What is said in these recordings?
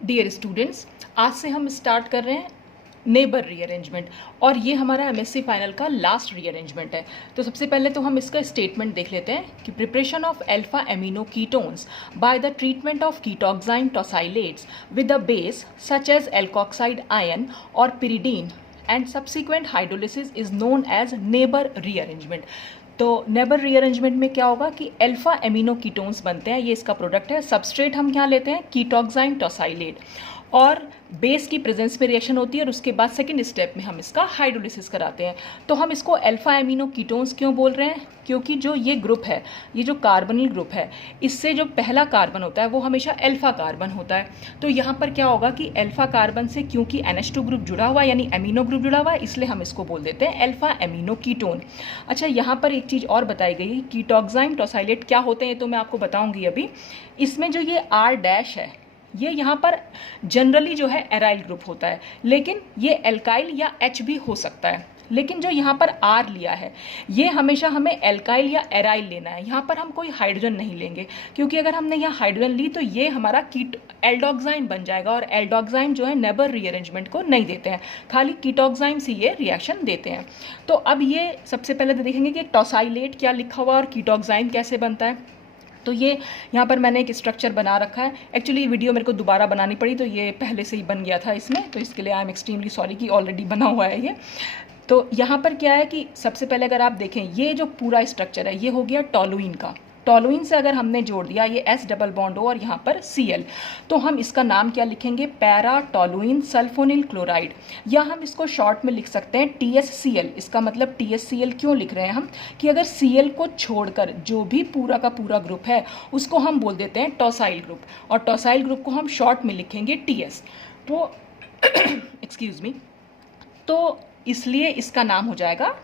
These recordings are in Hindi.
डियर स्टूडेंट्स, आज से हम स्टार्ट कर रहे हैं नेबर रीअरेंजमेंट और ये हमारा एमएससी फाइनल का लास्ट रीअरेंजमेंट है। तो सबसे पहले तो हम इसका स्टेटमेंट देख लेते हैं कि preparation of alpha amino ketones by the treatment of ketoxime tosylates with a base such as alkoxide ion और pyridine and subsequent hydrolysis is known as Neber rearrangement. तो नेबर रीअरेंजमेंट में क्या होगा कि अल्फा एमिनो कीटोन्स बनते हैं, ये इसका प्रोडक्ट है। सबस्ट्रेट हम क्या लेते हैं, कीटोक्साइन टोसाइलेट, और बेस की प्रेजेंस में रिएक्शन होती है और उसके बाद सेकंड स्टेप में हम इसका हाइड्रोलिसिस कराते हैं। तो हम इसको अल्फा एमिनो कीटोन्स क्यों बोल रहे हैं, क्योंकि जो ये ग्रुप है, ये जो कार्बोनिल ग्रुप है, इससे जो पहला कार्बन होता है वो हमेशा अल्फा कार्बन होता है। तो यहाँ पर क्या होगा कि अल्फा कार्बन से क्योंकि NH2 ग्रुप जुड़ा हुआ है यानी एमिनो ग्रुप जुड़ा हुआ है, इसलिए हम इसको बोल देते हैं अल्फा एमिनो कीटोन। अच्छा, यहाँ पर एक चीज़ और बताई गई है, कीटोक्साइन टोसाइलेट क्या होते हैं तो मैं आपको बताऊँगी अभी। इसमें जो ये R- है, ये यहाँ पर जनरली जो है एराइल ग्रुप होता है, लेकिन ये एल्काइल या H भी हो सकता है। लेकिन जो यहाँ पर R लिया है, ये हमेशा हमें एल्काइल या एराइल लेना है। यहाँ पर हम कोई हाइड्रोजन नहीं लेंगे, क्योंकि अगर हमने यहाँ हाइड्रोजन ली तो ये हमारा एल्डोक्साइन बन जाएगा, और एल्डोक्साइन जो है नेबर रीअरेंजमेंट को नहीं देते हैं, खाली कीटोक्साइन से ये रिएक्शन देते हैं। तो अब ये सबसे पहले तो देखेंगे कि टोसाइलेट क्या लिखा हुआ और कीटोक्साइन कैसे बनता है। तो ये यहाँ पर मैंने एक स्ट्रक्चर बना रखा है। एक्चुअली वीडियो मेरे को दोबारा बनानी पड़ी, तो ये पहले से ही बन गया था इसमें, तो इसके लिए आई एम एक्सट्रीमली सॉरी कि ऑलरेडी बना हुआ है ये। तो यहाँ पर क्या है कि सबसे पहले अगर आप देखें, ये जो पूरा स्ट्रक्चर है ये हो गया टोलुइन का। टोलुइन से अगर हमने जोड़ दिया ये S डबल बॉन्ड O और यहाँ पर Cl, तो हम इसका नाम क्या लिखेंगे, पैरा टोलुइन सल्फोनिल क्लोराइड, या हम इसको शॉर्ट में लिख सकते हैं TSCl। इसका मतलब TSCl क्यों लिख रहे हैं हम, कि अगर Cl को छोड़कर जो भी पूरा का पूरा ग्रुप है उसको हम बोल देते हैं टोसाइल ग्रुप, और टोसाइल ग्रुप को हम शॉर्ट में लिखेंगे TS। तो एक्सक्यूज मी, तो इसलिए इसका नाम हो जाएगा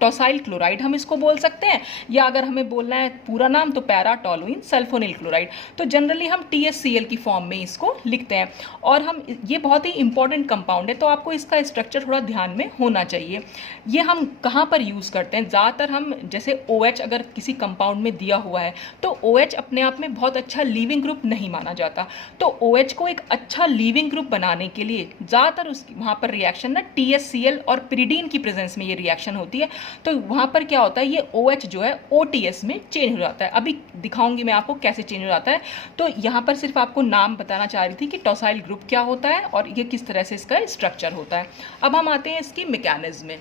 टोसाइल क्लोराइड, हम इसको बोल सकते हैं, या अगर हमें बोलना है पूरा नाम तो पैरा टोलुइन सल्फोनिल क्लोराइड। तो जनरली हम TSCl की फॉर्म में इसको लिखते हैं। और हम ये बहुत ही इंपॉर्टेंट कंपाउंड है, तो आपको इसका स्ट्रक्चर थोड़ा ध्यान में होना चाहिए। ये हम कहाँ पर यूज़ करते हैं, ज़्यादातर हम जैसे OH अगर किसी कंपाउंड में दिया हुआ है तो OH अपने आप में बहुत अच्छा लीविंग ग्रुप नहीं माना जाता। तो OH को एक अच्छा लीविंग ग्रुप बनाने के लिए ज़्यादातर उस वहाँ पर रिएक्शन ना TSCl और पिरिडीन की प्रेजेंस में ये रिएक्शन होती है। तो वहाँ पर क्या होता है, ये OH जो है OTS में चेंज हो जाता है। अभी दिखाऊंगी मैं आपको कैसे चेंज हो जाता है। तो यहाँ पर सिर्फ आपको नाम बताना चाह रही थी कि टोसाइल ग्रुप क्या होता है और ये किस तरह से इसका स्ट्रक्चर होता है। अब हम आते हैं इसकी मैकेनिज्म में।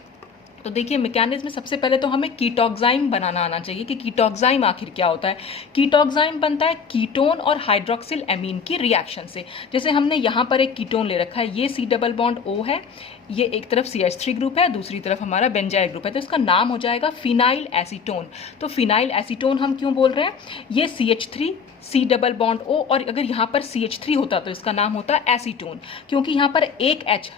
तो देखिए, मैकेनिज्म में सबसे पहले तो हमें कीटोक्साइन बनाना आना चाहिए कि कीटोक्साइन आखिर क्या होता है। कीटोक्साइन बनता है कीटोन और हाइड्रोक्सिल एमीन की रिएक्शन से। जैसे हमने यहाँ पर एक कीटोन ले रखा है, ये C डबल बॉन्ड O है, ये एक तरफ CH3 ग्रुप है, दूसरी तरफ हमारा बेंजाइल ग्रुप है, तो इसका नाम हो जाएगा फिनाइल एसीटोन। तो फिनाइल एसीटोन हम क्यों बोल रहे हैं, ये CH3 C double bond O, और अगर यहाँ पर CH3 होता तो इसका नाम होता एसीटोन, क्योंकि यहाँ पर एक H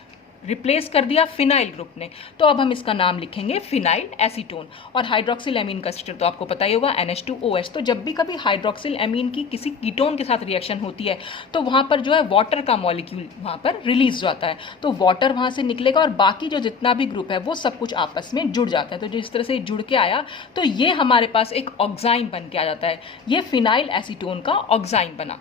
रिप्लेस कर दिया फिनाइल ग्रुप ने, तो अब हम इसका नाम लिखेंगे फिनाइल एसीटोन। और हाइड्रोक्सिल एमीन का स्ट्रक्चर तो आपको पता ही होगा, NH2OH। तो जब भी कभी हाइड्रोक्सिल एमीन की किसी कीटोन के साथ रिएक्शन होती है तो वहाँ पर जो है वाटर का मॉलिक्यूल वहाँ पर रिलीज जाता है, तो वाटर वहाँ से निकलेगा और बाकी जो जितना भी ग्रुप है वो सब कुछ आपस में जुड़ जाता है। तो जिस तरह से जुड़ के आया तो ये हमारे पास एक ऑक्साइन बन के आ जाता है, ये फिनाइल एसीटोन का ऑक्साइन बना।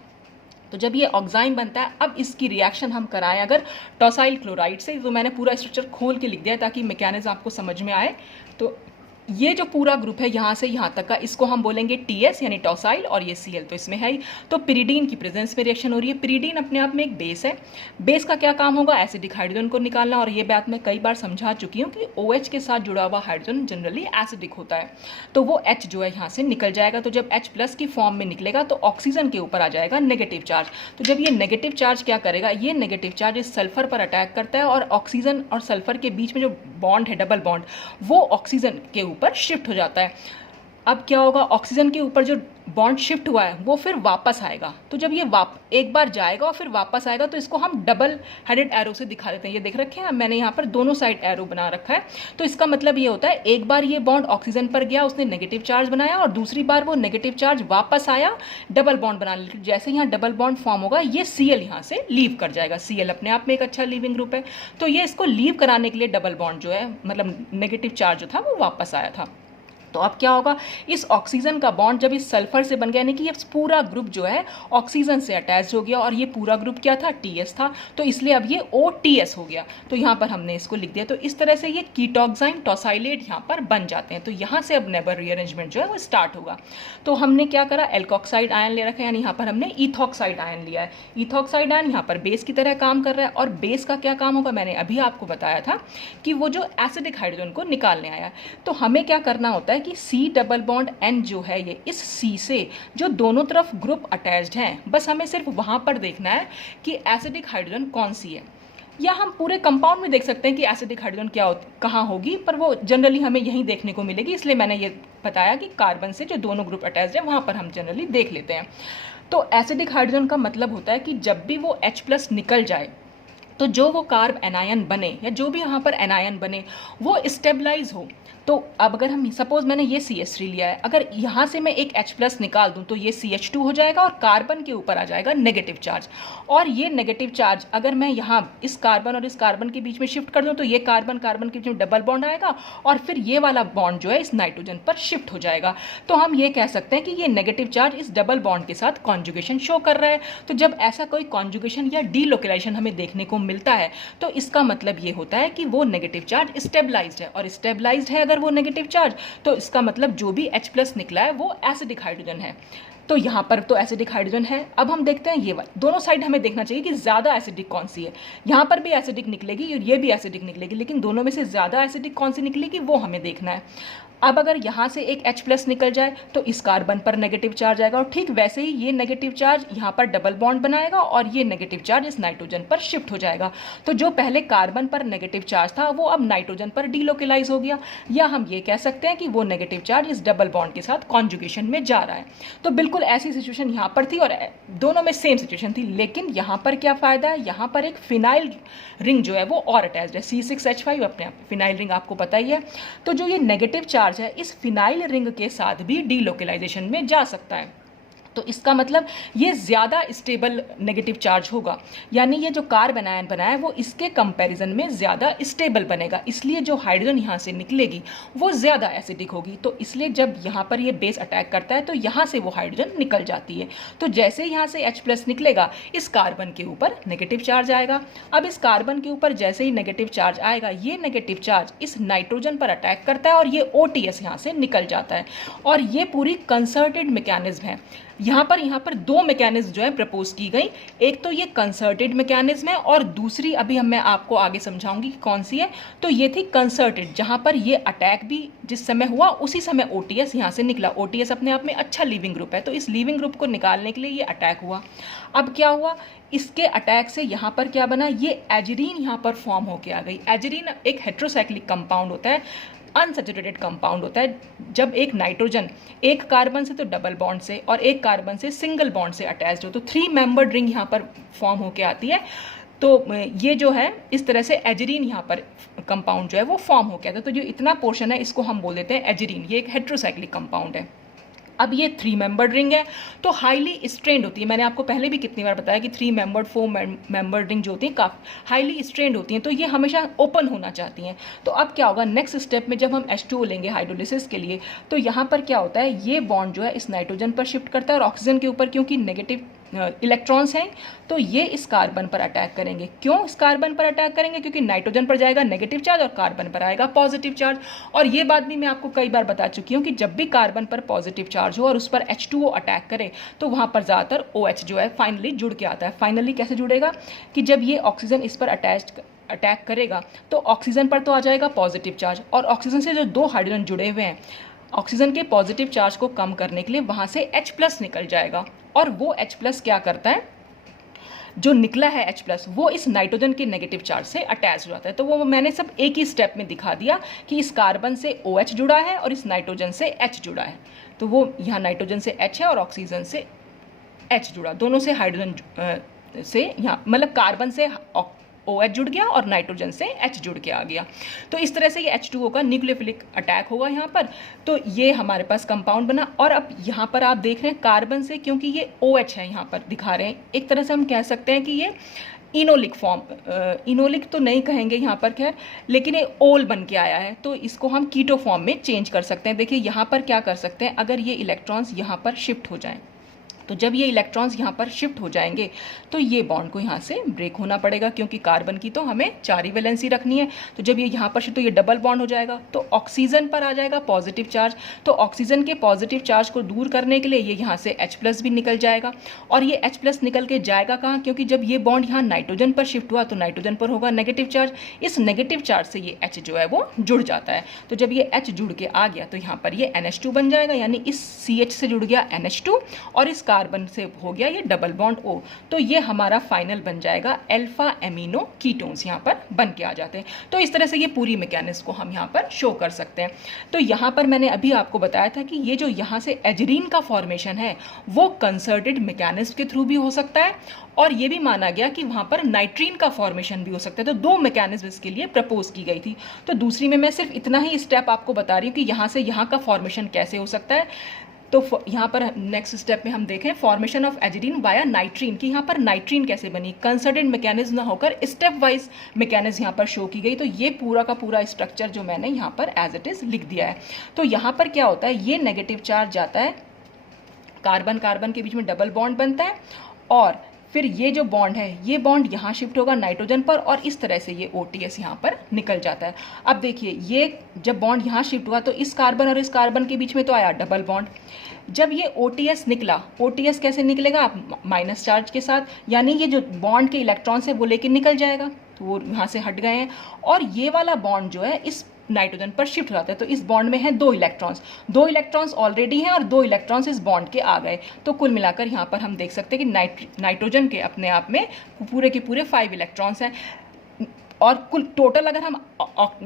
तो जब ये ऑक्साइन बनता है, अब इसकी रिएक्शन हम कराएं अगर टोसाइल क्लोराइड से, तो मैंने पूरा स्ट्रक्चर खोल के लिख दिया ताकि मैकेनिज्म आपको समझ में आए। तो ये जो पूरा ग्रुप है यहाँ से यहाँ तक का, इसको हम बोलेंगे TS यानी टोसाइल, और ये Cl तो इसमें है ही। तो पिरिडीन की प्रेजेंस में रिएक्शन हो रही है। पिरिडीन अपने आप में एक बेस है। बेस का क्या काम होगा, एसिडिक हाइड्रोजन को निकालना, और ये बात मैं कई बार समझा चुकी हूँ कि OH के साथ जुड़ा हुआ हाइड्रोजन जनरली एसिडिक होता है, तो वो H जो है यहाँ से निकल जाएगा। तो जब H+ की फॉर्म में निकलेगा तो ऑक्सीजन के ऊपर आ जाएगा नेगेटिव चार्ज। तो जब ये नेगेटिव चार्ज क्या करेगा, ये नेगेटिव चार्ज इस सल्फर पर अटैक करता है, और ऑक्सीजन और सल्फर के बीच में जो बॉन्ड है डबल बॉन्ड, वो ऑक्सीजन के ऊपर शिफ्ट हो जाता है। अब क्या होगा, ऑक्सीजन के ऊपर जो बॉन्ड शिफ्ट हुआ है वो फिर वापस आएगा। तो जब ये एक बार जाएगा और फिर वापस आएगा, तो इसको हम डबल हेडेड एरो से दिखा देते हैं। ये देख रखे हैं, मैंने यहाँ पर दोनों साइड एरो बना रखा है। तो इसका मतलब ये होता है, एक बार ये बॉन्ड ऑक्सीजन पर गया, उसने नेगेटिव चार्ज बनाया, और दूसरी बार वो नेगेटिव चार्ज वापस आया डबल बॉन्ड बनाने के लिए। जैसे यहाँ डबल बॉन्ड फॉर्म होगा, ये Cl यहाँ से लीव कर जाएगा। Cl अपने आप में एक अच्छा लीविंग ग्रुप है, तो ये इसको लीव कराने के लिए डबल बॉन्ड जो है, मतलब नेगेटिव चार्ज जो था वो वापस आया था। तो अब क्या होगा, इस ऑक्सीजन का बॉन्ड जब इस सल्फर से बन गया, यानी कि ये पूरा ग्रुप जो है ऑक्सीजन से अटैच हो गया, और ये पूरा ग्रुप क्या था, TS था, तो इसलिए अब ये OTS हो गया। तो यहाँ पर हमने इसको लिख दिया। तो इस तरह से ये कीटोक्साइन टॉसाइलेट यहाँ पर बन जाते हैं। तो यहाँ से अब नेबर रीअरेंजमेंट जो है वो स्टार्ट होगा। तो हमने क्या करा, एल्कोक्साइड आयन ले रखा है, यानी यहाँ पर हमने इथॉक्साइड आयन लिया है। इथॉक्साइड आयन यहाँ पर बेस की तरह काम कर रहा है, और बेस का क्या काम होगा, मैंने अभी आपको बताया था कि वो जो एसिडिक हाइड्रोजन को निकालने आया है। तो हमें क्या करना होता है कि C डबल बॉन्ड N जो है, ये इस C से जो दोनों तरफ ग्रुप अटैच्ड हैं, बस हमें सिर्फ वहां पर देखना है कि एसिडिक हाइड्रोजन कौन सी है। या हम पूरे कंपाउंड में देख सकते हैं कि एसिडिक हाइड्रोजन कहाँ होगी, पर वो जनरली हमें यहीं देखने को मिलेगी, इसलिए मैंने ये बताया कि कार्बन से जो दोनों ग्रुप अटैच्ड है वहां पर हम जनरली देख लेते हैं। तो एसिडिक हाइड्रोजन का मतलब होता है कि जब भी वो H+ निकल जाए, तो जो वो कार्ब एनायन बने, या जो भी यहाँ पर एनायन बने, वो स्टेबलाइज हो। तो अब अगर हम सपोज मैंने ये CH3 लिया है, अगर यहाँ से मैं एक H+ निकाल दूँ तो ये CH2 हो जाएगा, और कार्बन के ऊपर आ जाएगा नेगेटिव चार्ज। और ये नेगेटिव चार्ज अगर मैं यहाँ इस कार्बन और इस कार्बन के बीच में शिफ्ट कर दूँ, तो ये कार्बन कार्बन के बीच में डबल बॉन्ड आएगा, और फिर ये वाला बॉन्ड जो है इस नाइट्रोजन पर शिफ्ट हो जाएगा। तो हम ये कह सकते हैं कि ये नेगेटिव चार्ज इस डबल बॉन्ड के साथ कॉन्जुगेशन शो कर रहा है। तो जब ऐसा कोई कॉन्जुगेशन या डीलोकलाइजेशन हमें देखने को मिलता है, तो इसका मतलब ये होता है कि वो नेगेटिव चार्ज स्टेबलाइज्ड है, और स्टेबलाइज्ड है अगर वो नेगेटिव चार्ज, तो इसका मतलब जो भी H+ निकला है वो एसिडिक हाइड्रोजन है। तो यहाँ पर तो एसिडिक हाइड्रोजन है। अब हम देखते हैं ये वाला, दोनों साइड हमें देखना चाहिए कि ज़्यादा एसिडिक कौन सी है। यहाँ पर भी एसिडिक निकलेगी और ये भी एसिडिक निकलेगी, लेकिन दोनों में से ज़्यादा एसिडिक कौन सी निकलेगी वो हमें देखना है। अब अगर यहाँ से एक H+ निकल जाए तो इस कार्बन पर नेगेटिव चार्ज आएगा, और ठीक वैसे ही ये नेगेटिव चार्ज यहाँ पर डबल बॉन्ड बनाएगा, और ये नेगेटिव चार्ज इस नाइट्रोजन पर शिफ्ट हो जाएगा। तो जो पहले कार्बन पर नेगेटिव चार्ज था वो अब नाइट्रोजन पर डीलोकलाइज हो गया, या हम ये कह सकते हैं कि वो नेगेटिव चार्ज इस डबल बॉन्ड के साथ कॉन्जुगेशन में जा रहा है। तो बिल्कुल ऐसी सिचुएशन यहाँ पर थी, और दोनों में सेम सिचुएशन थी। लेकिन यहाँ पर क्या फ़ायदा है, यहाँ पर एक फिनाइल रिंग जो है वो और अटैच्ड है, C6H5 अपने आप फिनाइल रिंग आपको पता ही है। तो जो ये नेगेटिव चार्ज है इस फिनाइल रिंग के साथ भी डीलोकलाइजेशन में जा सकता है। तो इसका मतलब ये ज़्यादा स्टेबल नेगेटिव चार्ज होगा, यानी ये जो कार्बन आयन बना है वो इसके कंपैरिजन में ज़्यादा स्टेबल बनेगा, इसलिए जो हाइड्रोजन यहाँ से निकलेगी वो ज़्यादा एसिडिक होगी। तो इसलिए जब यहाँ पर ये बेस अटैक करता है तो यहाँ से वो हाइड्रोजन निकल जाती है। तो जैसे यहाँ से H+ निकलेगा, इस कार्बन के ऊपर नेगेटिव चार्ज आएगा। अब इस कार्बन के ऊपर जैसे ही नेगेटिव चार्ज आएगा, ये नेगेटिव चार्ज इस नाइट्रोजन पर अटैक करता है, और ये OTS यहाँ से निकल जाता है। और ये पूरी कंसर्टेड मैकेनिज्म है। यहाँ पर दो मैकेनिज्म जो है प्रपोज की गई, एक तो ये कंसर्टेड मैकेनिज्म है, और दूसरी अभी मैं आपको आगे समझाऊंगी कौन सी है। तो ये थी कंसर्टेड, जहाँ पर ये अटैक भी जिस समय हुआ उसी समय OTS यहाँ से निकला। OTS अपने आप में अच्छा लीविंग ग्रुप है, तो इस लीविंग ग्रुप को निकालने के लिए ये अटैक हुआ। अब क्या हुआ, इसके अटैक से यहाँ पर क्या बना, ये एजरीन यहाँ पर फॉर्म होके आ गई। एजरीन एक हेट्रोसाइक्लिक कंपाउंड होता है, अनसैचुरेटेड कंपाउंड होता है। जब एक नाइट्रोजन एक कार्बन से तो डबल बॉन्ड से और एक कार्बन से सिंगल बॉन्ड से अटैच्ड हो, तो 3 मेंबर्ड रिंग यहाँ पर फॉर्म होके आती है। तो ये जो है इस तरह से एजरीन यहाँ पर कंपाउंड जो है वो फॉर्म हो गया था। तो जो इतना पोर्शन है इसको हम बोल देते हैं एजरीन। ये एक हेट्रोसाइक्लिक कंपाउंड है। अब ये 3 मेंबर्ड रिंग है, तो हाईली स्ट्रेंड होती है। मैंने आपको पहले भी कितनी बार बताया कि 3 मेंबर्ड 4 मेंबर्ड रिंग जो होती हैं काफ़ी हाईली स्ट्रेंड होती हैं, तो ये हमेशा ओपन होना चाहती हैं। तो अब क्या होगा, नेक्स्ट स्टेप में जब हम H2O लेंगे हाइड्रोलिसिस के लिए, तो यहाँ पर क्या होता है, ये बॉन्ड जो है इस नाइट्रोजन पर शिफ्ट करता है, और ऑक्सीजन के ऊपर क्योंकि नेगेटिव इलेक्ट्रॉन्स हैं, तो ये इस कार्बन पर अटैक करेंगे। क्यों इस कार्बन पर अटैक करेंगे, क्योंकि नाइट्रोजन पर जाएगा नेगेटिव चार्ज और कार्बन पर आएगा पॉजिटिव चार्ज। और ये बात भी मैं आपको कई बार बता चुकी हूँ कि जब भी कार्बन पर पॉजिटिव चार्ज हो और उस पर H2O अटैक करे, तो वहाँ पर ज़्यादातर OH जो है फाइनली जुड़ के आता है। फाइनली कैसे जुड़ेगा, कि जब ये ऑक्सीजन इस पर अटैक करेगा तो ऑक्सीजन पर तो आ जाएगा पॉजिटिव चार्ज, और ऑक्सीजन से जो 2 हाइड्रोजन जुड़े हुए हैं, ऑक्सीजन के पॉजिटिव चार्ज को कम करने के लिए वहाँ से H+ निकल जाएगा, और वो H+ क्या करता है, जो निकला है H+ वो इस नाइट्रोजन के नेगेटिव चार्ज से अटैच हो जाता है। तो वो मैंने सब एक ही स्टेप में दिखा दिया कि इस कार्बन से OH जुड़ा है और इस नाइट्रोजन से H जुड़ा है। तो वो यहाँ नाइट्रोजन से H है और ऑक्सीजन से H जुड़ा, दोनों से हाइड्रोजन से यहाँ मतलब कार्बन से OH जुड़ गया और नाइट्रोजन से H जुड़ के आ गया। तो इस तरह से ये H2O का न्यूक्लियोफिलिक अटैक होगा यहाँ पर। तो ये हमारे पास कंपाउंड बना। और अब यहाँ पर आप देख रहे हैं कार्बन से, क्योंकि ये OH है यहाँ पर दिखा रहे हैं, एक तरह से हम कह सकते हैं कि ये इनोलिक फॉर्म, इनोलिक तो नहीं कहेंगे यहाँ पर खैर, लेकिन ये ओल बन के आया है, तो इसको हम कीटो फॉर्म में चेंज कर सकते हैं। देखिए यहाँ पर क्या कर सकते हैं, अगर ये इलेक्ट्रॉन्स यहाँ पर शिफ्ट हो जाएं, तो जब ये इलेक्ट्रॉन्स यहाँ पर शिफ्ट हो जाएंगे तो ये बॉन्ड को यहाँ से ब्रेक होना पड़ेगा, क्योंकि कार्बन की तो हमें 4 ही वैलेंसी रखनी है। तो जब ये यहाँ पर शिफ्ट, तो ये डबल बॉन्ड हो जाएगा, तो ऑक्सीजन पर आ जाएगा पॉजिटिव चार्ज। तो ऑक्सीजन के पॉजिटिव चार्ज को दूर करने के लिए ये यहाँ से H+ भी निकल जाएगा, और ये H+ निकल के जाएगा कहाँ, क्योंकि जब ये बॉन्ड यहाँ नाइट्रोजन पर शिफ्ट हुआ तो नाइट्रोजन पर होगा नेगेटिव चार्ज, इस नेगेटिव चार्ज से ये H जो है वो जुड़ जाता है। तो जब ये H जुड़ के आ गया तो यहाँ पर ये NH2 बन जाएगा, यानी इस CH से जुड़ गया NH2 और इस कार्बन से हो गया ये डबल बॉन्ड O। तो ये हमारा फाइनल बन जाएगा अल्फा एमिनो कीटोन्स, यहाँ पर बन के आ जाते हैं। तो इस तरह से ये पूरी मैकेनिज्म को हम यहाँ पर शो कर सकते हैं। तो यहाँ पर मैंने अभी आपको बताया था कि ये जो यहाँ से एजरीन का फॉर्मेशन है वो कंसर्टेड मैकेनिज्म के थ्रू भी हो सकता है, और ये भी माना गया कि वहाँ पर नाइट्रीन का फॉर्मेशन भी हो सकता है। तो 2 मैकेनिज्म इसके लिए प्रपोज की गई थी। तो दूसरी में मैं सिर्फ इतना ही स्टेप आपको बता रही हूँ कि यहाँ से यहाँ का फॉर्मेशन कैसे हो सकता है। तो यहाँ पर नेक्स्ट स्टेप में हम देखें फॉर्मेशन ऑफ एजरीन वाया नाइट्रीन, कि यहाँ पर नाइट्रीन कैसे बनी, कंसर्टेड मैकेनिज्म ना होकर स्टेप वाइज मैकेनिज्म यहाँ पर शो की गई। तो ये पूरा का पूरा स्ट्रक्चर जो मैंने यहाँ पर एज इट इज़ लिख दिया है। तो यहाँ पर क्या होता है, ये नेगेटिव चार्ज जाता है, कार्बन कार्बन के बीच में डबल बॉन्ड बनता है, और फिर ये जो बॉन्ड है ये बॉन्ड यहाँ शिफ्ट होगा नाइट्रोजन पर, और इस तरह से ये OTS यहाँ पर निकल जाता है। अब देखिए ये जब बॉन्ड यहाँ शिफ्ट हुआ तो इस कार्बन और इस कार्बन के बीच में तो आया डबल बॉन्ड। जब ये OTS निकला, OTS कैसे निकलेगा, माइनस चार्ज के साथ, यानी ये जो बॉन्ड के इलेक्ट्रॉन्स है वो लेके निकल जाएगा, तो वो यहाँ से हट गए हैं, और ये वाला बॉन्ड जो है इस नाइट्रोजन पर शिफ्ट हो जाता है। तो इस बॉन्ड में है 2 इलेक्ट्रॉन्स ऑलरेडी हैं और 2 इलेक्ट्रॉन्स इस बॉन्ड के आ गए। तो कुल मिलाकर यहाँ पर हम देख सकते हैं कि नाइट्रोजन के अपने आप में पूरे के पूरे 5 इलेक्ट्रॉन्स हैं, और कुल टोटल अगर हम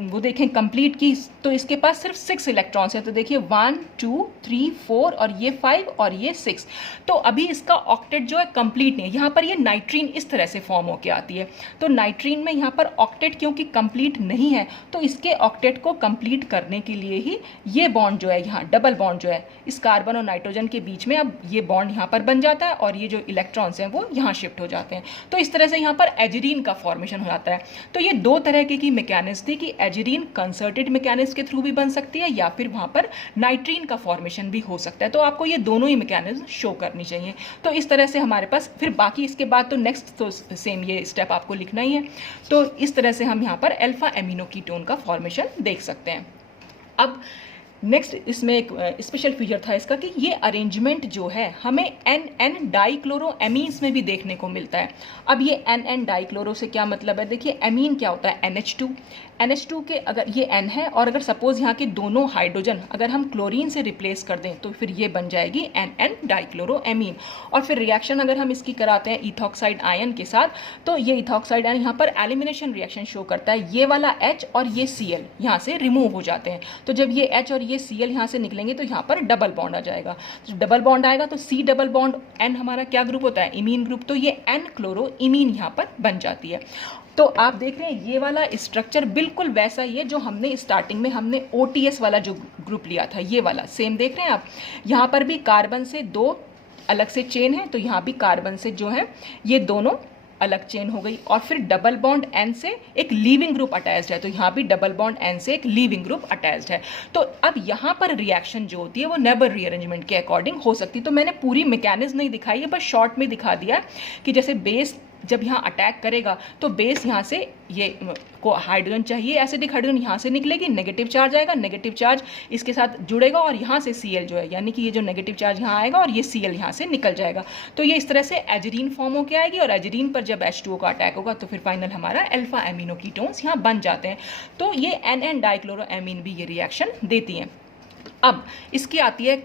वो देखें कंप्लीट की तो इसके पास सिर्फ 6 इलेक्ट्रॉन्स हैं। तो देखिए 1 2 3 4 और ये 5 और ये 6। तो अभी इसका ऑक्टेट जो है कंप्लीट नहीं है। यहाँ पर ये नाइट्रीन इस तरह से फॉर्म होकर आती है। तो नाइट्रीन में यहाँ पर ऑक्टेट क्योंकि कंप्लीट नहीं है, तो इसके ऑक्टेट को कंप्लीट करने के लिए ही ये बॉन्ड जो है यहाँ डबल बॉन्ड जो है इस कार्बन और नाइट्रोजन के बीच में, अब ये बॉन्ड यहाँ पर बन जाता है और ये जो इलेक्ट्रॉन्स हैं वो यहाँ शिफ्ट हो जाते हैं। तो इस तरह से यहाँ पर एजरीन का फॉर्मेशन हो जाता है। तो ये 2 तरह की मैकेनिज्म थी कि एजरीन कंसर्टेड मैकेनिज्म के थ्रू भी बन सकती है, या फिर वहाँ पर नाइट्रीन का फॉर्मेशन भी हो सकता है। तो आपको ये दोनों ही मैकेनिज्म शो करनी चाहिए। तो इस तरह से हमारे पास फिर बाकी इसके बाद तो नेक्स्ट तो सेम ये स्टेप आपको लिखना ही है। तो इस तरह से हम यहाँ पर अल्फा एमिनो कीटोन का फॉर्मेशन देख सकते हैं। अब नेक्स्ट इसमें एक स्पेशल फीचर था इसका कि ये अरेंजमेंट जो है हमें NN डाइक्लोरोएमीन्स में भी देखने को मिलता है। अब ये NN डाइक्लोरो से क्या मतलब है, देखिए एमीन क्या होता है NH2 के अगर ये N है और अगर सपोज यहाँ के दोनों हाइड्रोजन अगर हम क्लोरीन से रिप्लेस कर दें तो फिर ये बन जाएगी NN डाइक्लोरोएमीन। और फिर रिएक्शन अगर हम इसकी कराते हैं इथॉक्साइड आयन के साथ, तो ये इथॉक्साइड आयन यहाँ पर एलिमिनेशन रिएक्शन शो करता है। ये वाला H और ये Cl यहाँ से रिमूव हो जाते हैं। तो जब ये H और ये Cl यहाँ से निकलेंगे तो यहाँ पर डबल बॉन्ड आ जाएगा। तो डबल बॉन्ड आएगा तो C डबल बॉन्ड N हमारा क्या ग्रुप होता है, इमीन ग्रुप। तो ये N क्लोरो इमीन यहाँ पर बन जाती है। तो आप देख रहे हैं ये वाला स्ट्रक्चर बिल्कुल वैसा ही है जो हमने स्टार्टिंग में हमने OTS वाला जो ग्रुप लिया था, ये वाला सेम देख रहे हैं आप। यहाँ पर भी कार्बन से 2 अलग से चेन है, तो यहाँ भी कार्बन से जो है ये दोनों अलग चेन हो गई, और फिर डबल बॉन्ड N से एक लीविंग ग्रुप अटैच्ड है। तो यहाँ भी डबल बॉन्ड N से एक लीविंग ग्रुप अटैच्ड है। तो अब यहाँ पर रिएक्शन जो होती है वो नेबर रीअरेंजमेंट के अकॉर्डिंग हो सकती है। तो मैंने पूरी मैकेनिज्म नहीं दिखाई है, बस शॉर्ट में दिखा दिया कि जैसे बेस जब यहाँ अटैक करेगा तो बेस यहाँ से ये को हाइड्रोजन चाहिए, एसिडिक हाइड्रोजन यहाँ से निकलेगी, नेगेटिव चार्ज आएगा, नेगेटिव चार्ज इसके साथ जुड़ेगा और यहाँ से Cl जो है यानी कि ये जो नेगेटिव चार्ज यहाँ आएगा और ये Cl यहाँ से निकल जाएगा। तो ये इस तरह से एजरीन फॉर्म होकर आएगी, और एजरीन पर जब H2O का अटैक होगा तो फिर फाइनल हमारा अल्फा एमिनो कीटोन्स यहाँ बन जाते हैं। तो ये NN डाइक्लोरोएमीन भी ये रिएक्शन देती हैं। अब इसकी आती है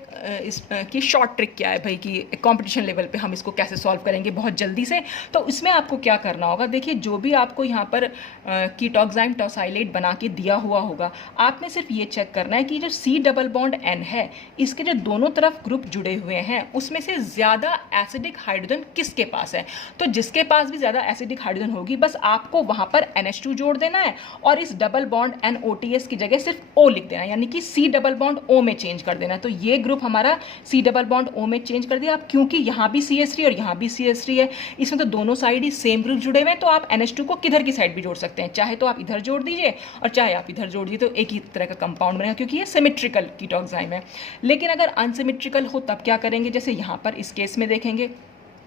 कि शॉर्ट ट्रिक क्या है भाई कि कंपटीशन लेवल पे हम इसको कैसे सॉल्व करेंगे बहुत जल्दी से। तो इसमें आपको क्या करना होगा, देखिए जो भी आपको यहाँ पर कीटोक्साइम टॉसाइलेट बना के दिया हुआ होगा, आपने सिर्फ ये चेक करना है कि जो C डबल बॉन्ड N है इसके जो दोनों तरफ ग्रुप जुड़े हुए हैं उसमें से ज़्यादा एसिडिक हाइड्रोजन किसके पास है। तो जिसके पास भी ज़्यादा एसिडिक हाइड्रोजन होगी बस आपको वहाँ पर NH2 जोड़ देना है और इस डबल बॉन्ड NOTS की जगह सिर्फ O लिख देना है, यानी कि C double bond O O में चेंज कर देना। तो ये ग्रुप हमारा C डबल बॉन्ड O में चेंज कर दिया। अब क्योंकि यहाँ भी CH3 और यहाँ भी CH3 है, इसमें तो दोनों साइड ही सेम ग्रुप जुड़े हुए हैं, तो आप NH2 को किधर की साइड भी जोड़ सकते हैं, चाहे तो आप इधर जोड़ दीजिए और चाहे आप इधर जोड़ दीजिए, तो एक ही तरह का कंपाउंड बनेगा, क्योंकि ये सिमेट्रिकल कीटोक्साइम है। लेकिन अगर अनसिमेट्रिकल हो तब क्या करेंगे, जैसे यहाँ पर इस केस में देखेंगे,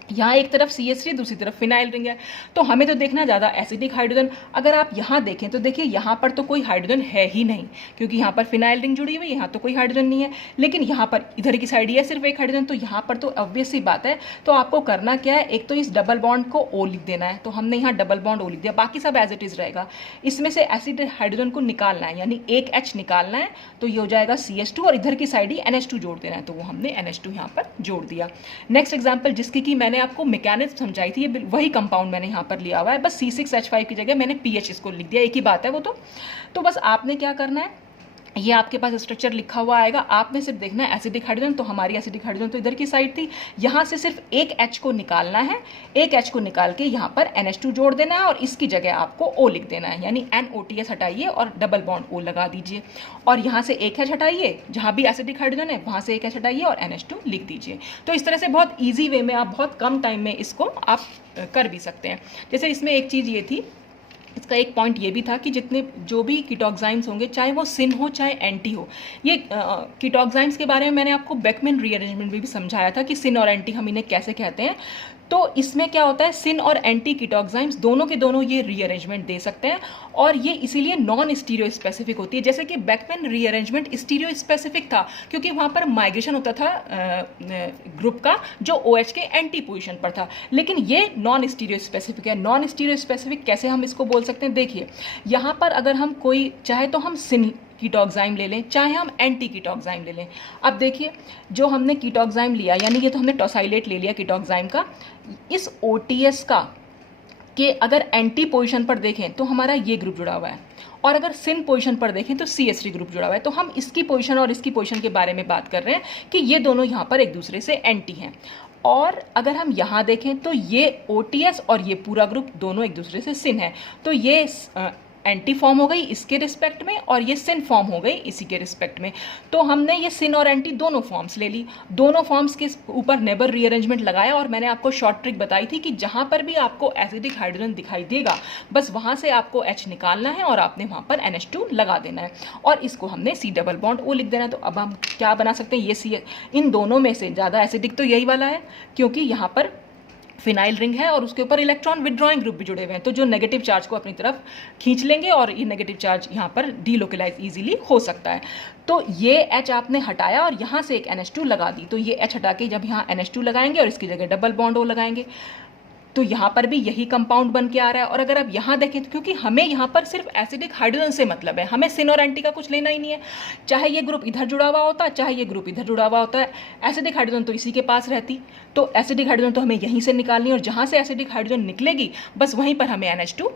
यहाँ एक तरफ CH3 दूसरी तरफ फिनाइल रिंग है, तो हमें तो देखना ज़्यादा एसिडिक हाइड्रोजन। अगर आप यहाँ देखें तो देखिए यहाँ पर तो कोई हाइड्रोजन है ही नहीं, क्योंकि यहाँ पर फिनाइल रिंग जुड़ी हुई है, यहाँ तो कोई हाइड्रोजन नहीं है। लेकिन यहाँ पर इधर की साइड ही है सिर्फ एक हाइड्रोजन, तो यहाँ पर तो ऑब्वियस सी बात है। तो आपको करना क्या है, एक तो इस डबल बॉन्ड को O लिख देना है, तो हमने यहाँ डबल बॉन्ड O लिख दिया, बाकी सब एज इट इज़ रहेगा। इसमें से एसिड हाइड्रोजन को निकालना है, यानी एक H निकालना है, तो ये हो जाएगा CH2 और इधर की साइड ही NH2 जोड़ देना है, तो वो हमने NH2 यहाँ पर जोड़ दिया। नेक्स्ट एग्जाम्पल जिसकी कि मैंने आपको मैकेनिज्म समझाई थी, ये वही कंपाउंड मैंने यहाँ पर लिया हुआ है, बस C6H5 की जगह मैंने PH इसको लिख दिया, एक ही बात है वो तो बस आपने क्या करना है, ये आपके पास स्ट्रक्चर लिखा हुआ आएगा, आपने सिर्फ देखना है एसिडिक हाइड्रोजन, तो हमारी एसिडिक हाइड्रोजन तो इधर की साइड थी, यहाँ से सिर्फ एक H को निकालना है, एक H को निकाल के यहाँ पर NH2 जोड़ देना है और इसकी जगह आपको O लिख देना है, यानी NOTS हटाइए और डबल बॉन्ड O लगा दीजिए, और यहाँ से एक H हटाइए, जहाँ भी एसिडिक हाइड्रोजन है वहाँ से एक H हटाइए और NH2 लिख दीजिए। तो इस तरह से बहुत ईजी वे में आप बहुत कम टाइम में इसको आप कर भी सकते हैं। जैसे इसमें एक चीज़ ये थी, इसका एक पॉइंट ये भी था कि जितने जो भी कीटोक्साइम्स होंगे, चाहे वो सिन हो चाहे एंटी हो, ये कीटोक्साइम्स के बारे में मैंने आपको बेकमैन रीअरेंजमेंट में भी समझाया था कि सिन और एंटी हम इन्हें कैसे कहते हैं। तो इसमें क्या होता है, सिन और एंटी कीटोक्साइम्स दोनों के दोनों ये रीअरेंजमेंट दे सकते हैं, और ये इसीलिए नॉन स्टीरियो स्पेसिफिक होती है। जैसे कि बेकमैन रीअरेंजमेंट स्टीरियो स्पेसिफिक था, क्योंकि वहाँ पर माइग्रेशन होता था ग्रुप का जो OH के एंटी पोजिशन पर था, लेकिन ये नॉन स्टीरियो स्पेसिफिक है। नॉन स्टीरियो स्पेसिफिक कैसे हम इसको बोल सकते हैं, देखिए यहाँ पर अगर हम कोई चाहे तो हम सिन कीटोक्साइम ले लें, चाहे हम एंटी कीटोक्साइम ले लें। अब देखिए जो हमने कीटोक्साइम लिया, यानी ये तो हमने टोसाइलेट ले लिया कीटोक्साइम का, इस OTS का कि अगर एंटी पोजीशन पर देखें तो हमारा ये ग्रुप जुड़ा हुआ है, और अगर सिन पोजीशन पर देखें तो CH3 ग्रुप जुड़ा हुआ है। तो हम इसकी पोजीशन और इसकी पोजीशन के बारे में बात कर रहे हैं कि ये दोनों यहाँ पर एक दूसरे से एंटी हैं। और अगर हम यहाँ देखें तो ये OTS और ये पूरा ग्रुप दोनों एक दूसरे से सिन है, तो ये एंटी फॉर्म हो गई इसके रिस्पेक्ट में और ये सिन फॉर्म हो गई इसी के रिस्पेक्ट में। तो हमने ये सिन और एंटी दोनों फॉर्म्स ले ली, दोनों फॉर्म्स के ऊपर नेबर रीअरेंजमेंट लगाया, और मैंने आपको शॉर्ट ट्रिक बताई थी कि जहाँ पर भी आपको एसिडिक हाइड्रोजन दिखाई देगा बस वहाँ से आपको H निकालना है और आपने वहाँ पर NH2 लगा देना है, और इसको हमने C डबल बॉन्ड O लिख देना है। तो अब हम क्या बना सकते हैं, ये C, इन दोनों में से ज़्यादा एसिडिक तो यही वाला है, क्योंकि यहाँ पर फिनाइल रिंग है और उसके ऊपर इलेक्ट्रॉन विड्रॉइंग ग्रुप भी जुड़े हुए हैं, तो जो नेगेटिव चार्ज को अपनी तरफ खींच लेंगे और ये नेगेटिव चार्ज यहाँ पर डीलोकलाइज इजीली हो सकता है। तो ये H आपने हटाया और यहाँ से एक NH2 लगा दी, तो ये H हटा के जब यहाँ NH2 लगाएंगे और इसकी जगह डबल बॉन्ड O लगाएंगे, तो यहाँ पर भी यही कंपाउंड बन के आ रहा है। और अगर आप यहाँ देखें तो क्योंकि हमें यहाँ पर सिर्फ एसिडिक हाइड्रोजन से मतलब है, हमें सिन और एंटी का कुछ लेना ही नहीं है, चाहे ये ग्रुप इधर जुड़ा हुआ होता है चाहे ये ग्रुप इधर जुड़ा हुआ होता है, एसिडिक हाइड्रोजन तो इसी के पास रहती, तो एसिडिक हाइड्रोजन तो हमें यहीं से निकालनी है, और जहाँ से एसिडिक हाइड्रोजन निकलेगी बस वहीं पर हमें NH2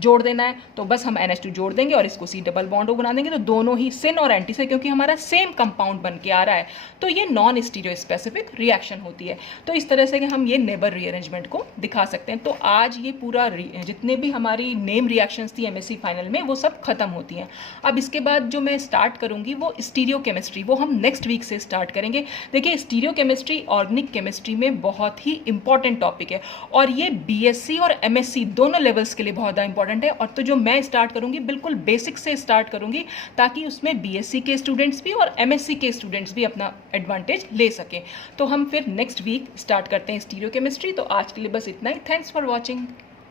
जोड़ देना है। तो बस हम NH2 जोड़ देंगे और इसको C डबल बॉन्ड O बना देंगे, तो दोनों ही सिन और एंटी से, क्योंकि हमारा सेम कंपाउंड बन के आ रहा है, तो ये नॉन स्टीरियो स्पेसिफिक रिएक्शन होती है। तो इस तरह से हम ये नेबर रीअरेंजमेंट को दिखा सकते हैं। तो आज ये पूरा जितने भी हमारी नेम रिएक्शंस थी MSc फाइनल में वो सब खत्म होती हैं। अब इसके बाद जो मैं स्टार्ट करूँगी वो स्टीरियो केमिस्ट्री, वो हम नेक्स्ट वीक से स्टार्ट करेंगे। देखिए स्टीरियो केमिस्ट्री ऑर्गेनिक केमिस्ट्री में बहुत ही इंपॉर्टेंट टॉपिक है, और ये BSc और MSc दोनों लेवल्स के लिए बहुत ज़्यादा इंपॉर्टेंट है। और तो जो मैं स्टार्ट करूंगी बिल्कुल बेसिक से स्टार्ट करूंगी, ताकि उसमें BSc के स्टूडेंट्स भी और MSc के स्टूडेंट्स भी अपना एडवांटेज ले सकें। तो हम फिर नेक्स्ट वीक स्टार्ट करते हैं स्टीरियो केमिस्ट्री। तो आज के लिए बस इतना ही। Thanks for watching.